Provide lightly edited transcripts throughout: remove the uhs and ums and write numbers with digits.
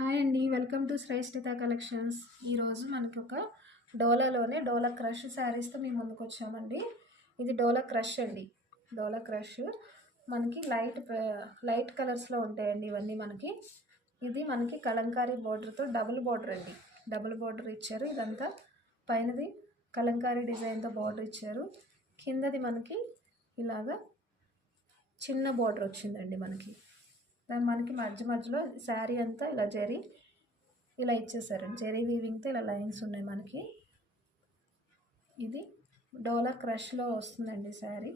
Hi అండి, welcome to శ్రేష్ఠిత collections. ఈరోజు మనకి ఒక డోలా క్రష్ శారీస్తో మేము ముందుకు వచ్చామండి. ఇది డోలా క్రష్ అండి. డోలా క్రష్ మనకి లైట్ కలర్స్లో ఉంటాయండి ఇవన్నీ మనకి. ఇది మనకి కలంకారీ బోర్డర్తో డబుల్ బోర్డర్ అండి. డబుల్ బోర్డర్ ఇచ్చారు. ఇదంతా పైనది కలంకారీ డిజైన్తో బోర్డర్ ఇచ్చారు. కిందది మనకి ఇలాగా చిన్న బోర్డర్ వచ్చిందండి మనకి. మనకి మధ్యలో శారీ అంతా ఇలా ఇచ్చేసారండి. జెరీ వీవింగ్తో ఇలా లైన్స్ ఉన్నాయి మనకి. ఇది డోలా క్రష్లో వస్తుందండి శారీ.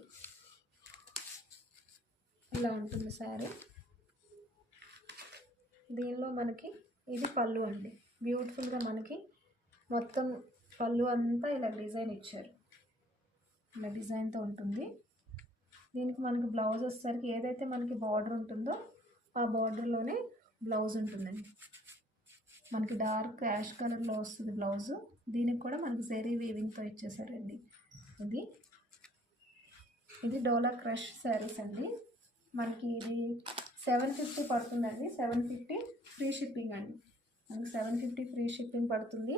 ఇలా ఉంటుంది శారీ. దీనిలో మనకి ఇది పళ్ళు అండి. బ్యూటిఫుల్గా మనకి మొత్తం పళ్ళు అంతా ఇలా డిజైన్ ఇచ్చారు. ఇలా డిజైన్తో ఉంటుంది. దీనికి మనకి బ్లౌజ్ వచ్చేసరికి ఏదైతే మనకి బార్డర్ ఉంటుందో ఆ బార్డర్లోనే బ్లౌజ్ ఉంటుందండి. మనకి డార్క్ యాష్ కలర్లో వస్తుంది బ్లౌజు. దీనికి కూడా మనకి జెరీ వీవింగ్తో ఇచ్చేసారండి. ఇది డోలా క్రష్ శారీస్ అండి. మనకి ఇది 750 పడుతుందండి. 750 ఫ్రీ షిప్పింగ్ అండి. మనకి 750 ఫ్రీ షిప్పింగ్ పడుతుంది.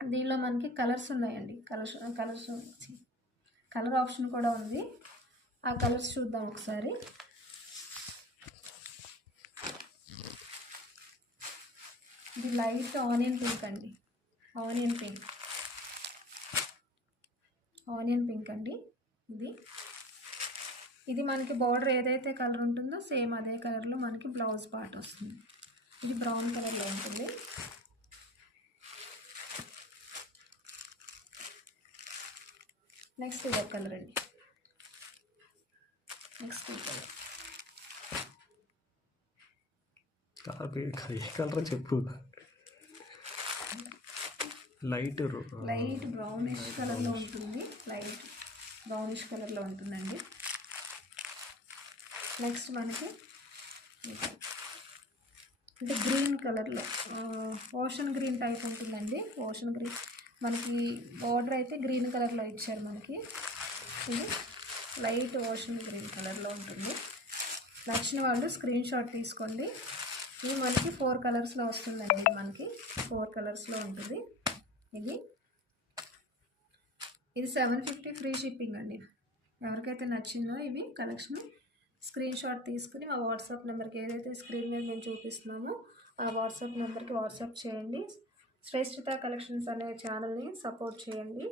దీనిలో మనకి కలర్స్ ఉన్నాయండి. కలర్ ఆప్షన్ కూడా ఉంది. ఆ కలర్స్ చూద్దాం ఒకసారి. ఇది లైట్ ఆనియన్ పింక్ అండి. ఆనియన్ పింక్ అండి. ఇది మనకి బార్డర్ ఏదైతే కలర్ ఉంటుందో సేమ్ అదే కలర్లో మనకి బ్లౌజ్ పార్ట్ వస్తుంది. ఇది బ్రౌన్ కలర్లో ఉంటుంది. నెక్స్ట్ ఇదే కలర్ అండి. నెక్స్ట్ కలర్ చెప్పు. లైట్ బ్రౌనిష్ కలర్లో ఉంటుంది. లైట్ బ్రౌనిష్ కలర్లో ఉంటుందండి. నెక్స్ట్ మనకి అంటే గ్రీన్ కలర్లో ఓషన్ గ్రీన్ టైప్ ఉంటుందండి. ఓషన్ గ్రీన్ మనకి బార్డర్ అయితే గ్రీన్ కలర్లో ఇచ్చారు మనకి. ఇది లైట్ ఓషన్ గ్రీన్ కలర్లో ఉంటుంది. నచ్చిన వాళ్ళు స్క్రీన్ షాట్ తీసుకోండి. ఇది మనకి 4 కలర్స్లో వస్తుందండి. మనకి 4 కలర్స్లో ఉంటుంది. ఇది 750 ఫ్రీ షిప్పింగ్ అండి. ఎవరికైతే నచ్చిందో ఇవి కలెక్షన్ స్క్రీన్ షాట్ తీసుకుని మా వాట్సాప్ నెంబర్కి ఏదైతే స్క్రీన్ మీద మేము చూపిస్తున్నామో ఆ వాట్సాప్ నెంబర్కి వాట్సాప్ చేయండి. శ్రేష్ఠిత కలెక్షన్స్ అనే ఛానల్ని సపోర్ట్ చేయండి.